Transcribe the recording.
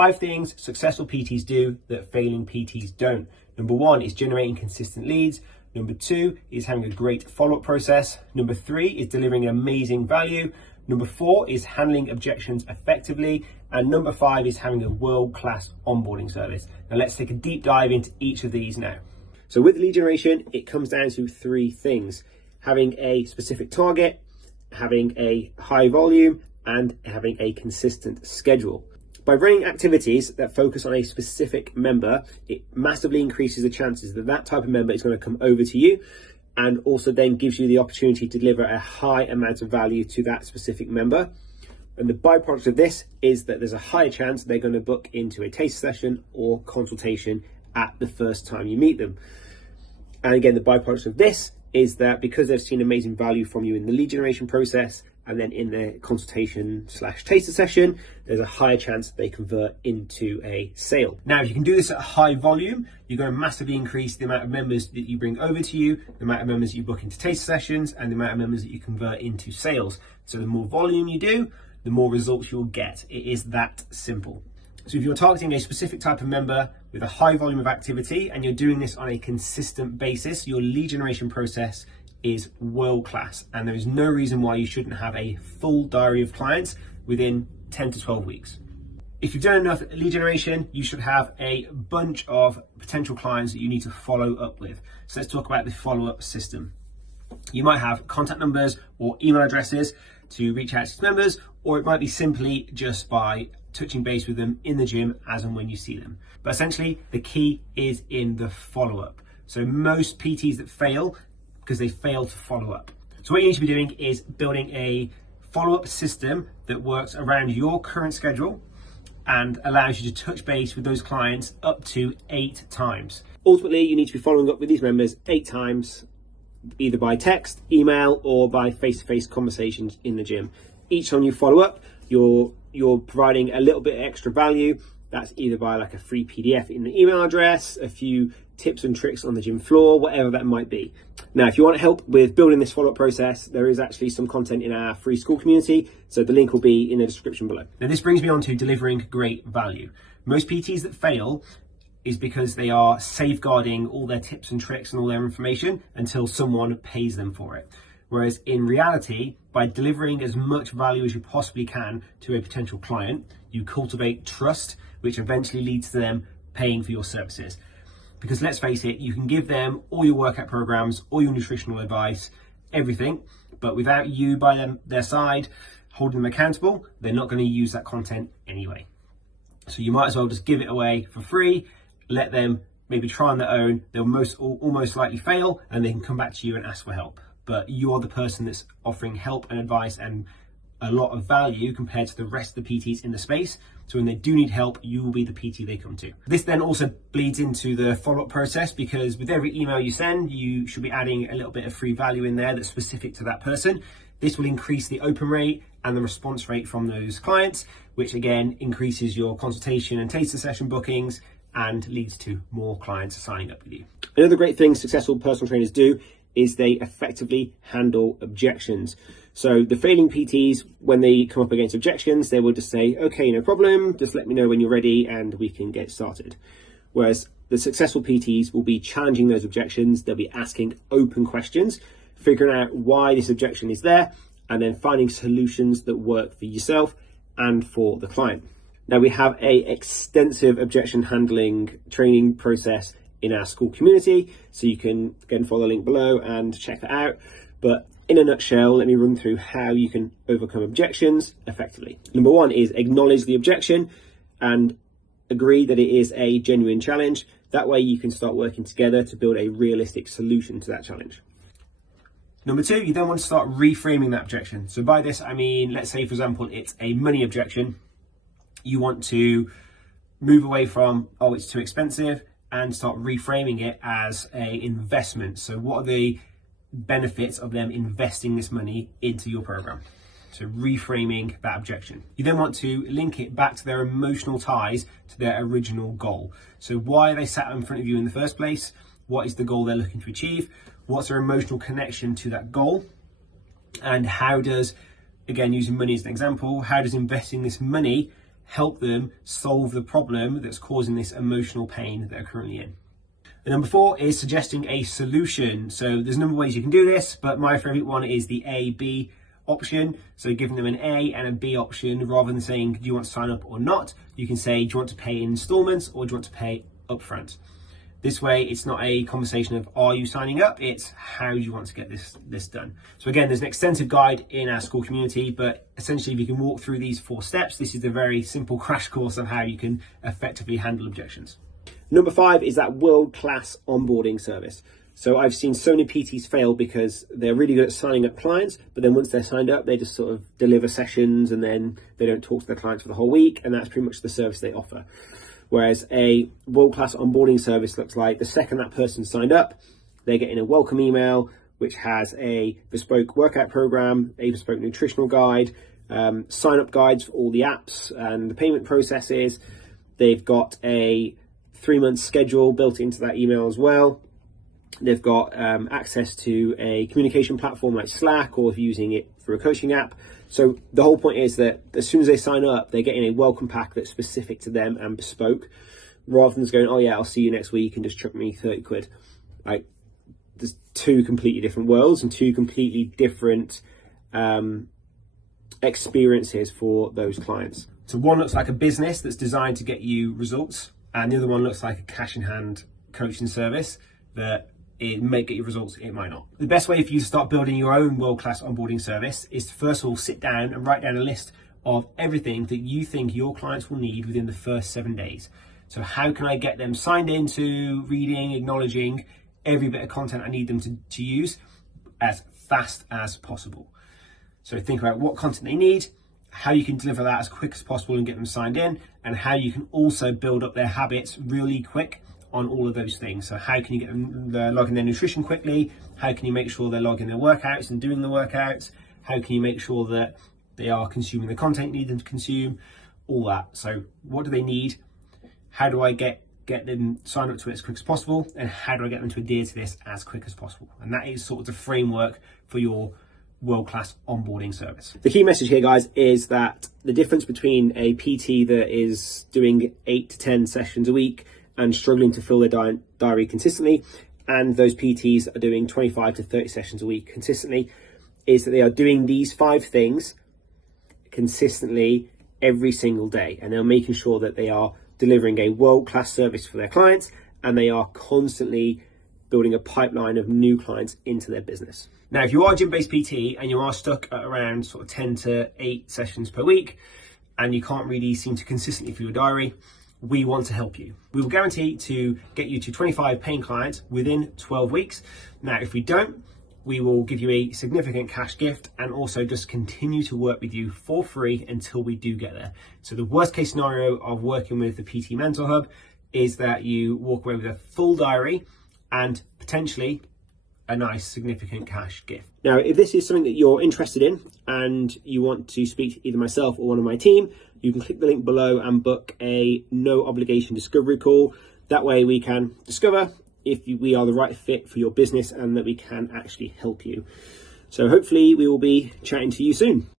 5 things successful PTs do that failing PTs don't. Number 1 is generating consistent leads. Number 2 is having a great follow-up process. Number 3 is delivering amazing value. Number 4 is handling objections effectively. And number 5 is having a world-class onboarding service. Now let's take a deep dive into each of these now. So with lead generation, it comes down to 3 things: having a specific target, having a high volume, and having a consistent schedule. By running activities that focus on a specific member, it massively increases the chances that that type of member is going to come over to you, and also then gives you the opportunity to deliver a high amount of value to that specific member. And the byproduct of this is that there's a higher chance they're going to book into a taste session or consultation at the first time you meet them. And again, the byproduct of this is that because they've seen amazing value from you in the lead generation process and then in the consultation/taster session, there's a higher chance they convert into a sale. Now, if you can do this at a high volume, you're going to massively increase the amount of members that you bring over to you, the amount of members that you book into taster sessions, and the amount of members that you convert into sales. So the more volume you do, the more results you'll get. It is that simple. So if you're targeting a specific type of member with a high volume of activity and you're doing this on a consistent basis, your lead generation process is world class, and there is no reason why you shouldn't have a full diary of clients within 10 to 12 weeks. If you've done enough lead generation, you should have a bunch of potential clients that you need to follow up with. So let's talk about the follow-up system. You might have contact numbers or email addresses to reach out to these members, or it might be simply just by touching base with them in the gym as and when you see them. But essentially, the key is in the follow-up. So most PTs that fail because they fail to follow up. So what you need to be doing is building a follow-up system that works around your current schedule and allows you to touch base with those clients up to 8 times. Ultimately, you need to be following up with these members 8 times, either by text, email, or by face-to-face conversations in the gym. Each time you follow up, you're providing a little bit extra value. That's either by like a free PDF in the email address, a few tips and tricks on the gym floor, whatever that might be. Now, if you want help with building this follow-up process, there is actually some content in our free Skool community. So the link will be in the description below. Now, this brings me on to delivering great value. Most PTs that fail is because they are safeguarding all their tips and tricks and all their information until someone pays them for it. Whereas in reality, by delivering as much value as you possibly can to a potential client, you cultivate trust, which eventually leads to them paying for your services. Because let's face it, you can give them all your workout programs, all your nutritional advice, everything, but without you by their side, holding them accountable, they're not going to use that content anyway. So you might as well just give it away for free, let them maybe try on their own. They'll almost likely fail, and they can come back to you and ask for help. But you are the person that's offering help and advice and a lot of value compared to the rest of the PTs in the space. So when they do need help, you will be the PT they come to. This then also bleeds into the follow-up process, because with every email you send, you should be adding a little bit of free value in there that's specific to that person. This will increase the open rate and the response rate from those clients, which again increases your consultation and taster session bookings and leads to more clients signing up with you. Another great thing successful personal trainers do is they effectively handle objections. So the failing PTs, when they come up against objections, they will just say, okay, no problem, just let me know when you're ready and we can get started. Whereas the successful PTs will be challenging those objections. They'll be asking open questions, figuring out why this objection is there, and then finding solutions that work for yourself and for the client. Now, we have an extensive objection handling training process in our Skool community, so you can go and follow the link below and check that out. But in a nutshell, let me run through how you can overcome objections effectively. Number 1 is acknowledge the objection and agree that it is a genuine challenge. That way you can start working together to build a realistic solution to that challenge. Number 2, you then want to start reframing that objection. So by this, I mean, let's say, for example, it's a money objection. You want to move away from, oh, it's too expensive, and start reframing it as an investment. So what are the benefits of them investing this money into your program? So reframing that objection. You then want to link it back to their emotional ties to their original goal. So why are they sat in front of you in the first place? What is the goal they're looking to achieve? What's their emotional connection to that goal? And how does, again, using money as an example, how does investing this money help them solve the problem that's causing this emotional pain that they're currently in. And number 4 is suggesting a solution. So there's a number of ways you can do this, but my favorite one is the A-B option. So giving them an A and a B option, rather than saying, do you want to sign up or not? You can say, do you want to pay in installments or do you want to pay upfront? This way, it's not a conversation of, are you signing up? It's, how do you want to get this done? So again, there's an extensive guide in our Skool community, but essentially if you can walk through these 4 steps, this is the very simple crash course of how you can effectively handle objections. Number 5 is that world-class onboarding service. So I've seen so many PTs fail because they're really good at signing up clients, but then once they're signed up, they just sort of deliver sessions and then they don't talk to their clients for the whole week, and that's pretty much the service they offer. Whereas a world-class onboarding service looks like the second that person signed up, they're getting a welcome email, which has a bespoke workout program, a bespoke nutritional guide, sign-up guides for all the apps and the payment processes. They've got a 3-month schedule built into that email as well. They've got access to a communication platform like Slack, or if you're using it for a coaching app. So the whole point is that as soon as they sign up, they're getting a welcome pack that's specific to them and bespoke, rather than just going, oh yeah, I'll see you next week and just chuck me 30 quid. Like, there's 2 completely different worlds and 2 completely different experiences for those clients. So one looks like a business that's designed to get you results, and the other one looks like a cash in hand coaching service that it may get you results, it might not. The best way for you to start building your own world-class onboarding service is to first of all sit down and write down a list of everything that you think your clients will need within the first 7 days. So how can I get them signed into, reading, acknowledging every bit of content I need them to use as fast as possible? So think about what content they need, how you can deliver that as quick as possible and get them signed in, and how you can also build up their habits really quick on all of those things. So how can you get them logging their nutrition quickly? How can you make sure they're logging their workouts and doing the workouts? How can you make sure that they are consuming the content you need them to consume? All that. So what do they need? How do I get them signed up to it as quick as possible? And how do I get them to adhere to this as quick as possible? And that is sort of the framework for your world-class onboarding service. The key message here, guys, is that the difference between a PT that is doing 8 to 10 sessions a week and struggling to fill their diary consistently, and those PTs that are doing 25 to 30 sessions a week consistently, is that they are doing these 5 things consistently every single day, and they're making sure that they are delivering a world-class service for their clients, and they are constantly building a pipeline of new clients into their business. Now, if you are a gym-based PT and you are stuck at around sort of 10 to 8 sessions per week, and you can't really seem to consistently fill your diary, we want to help you. We will guarantee to get you to 25 paying clients within 12 weeks. Now, if we don't, we will give you a significant cash gift and also just continue to work with you for free until we do get there. So the worst case scenario of working with the PT Mental Hub is that you walk away with a full diary and potentially a nice significant cash gift. Now, if this is something that you're interested in and you want to speak to either myself or one of my team, you can click the link below and book a no obligation discovery call. That way we can discover if we are the right fit for your business and that we can actually help you. So hopefully we will be chatting to you soon.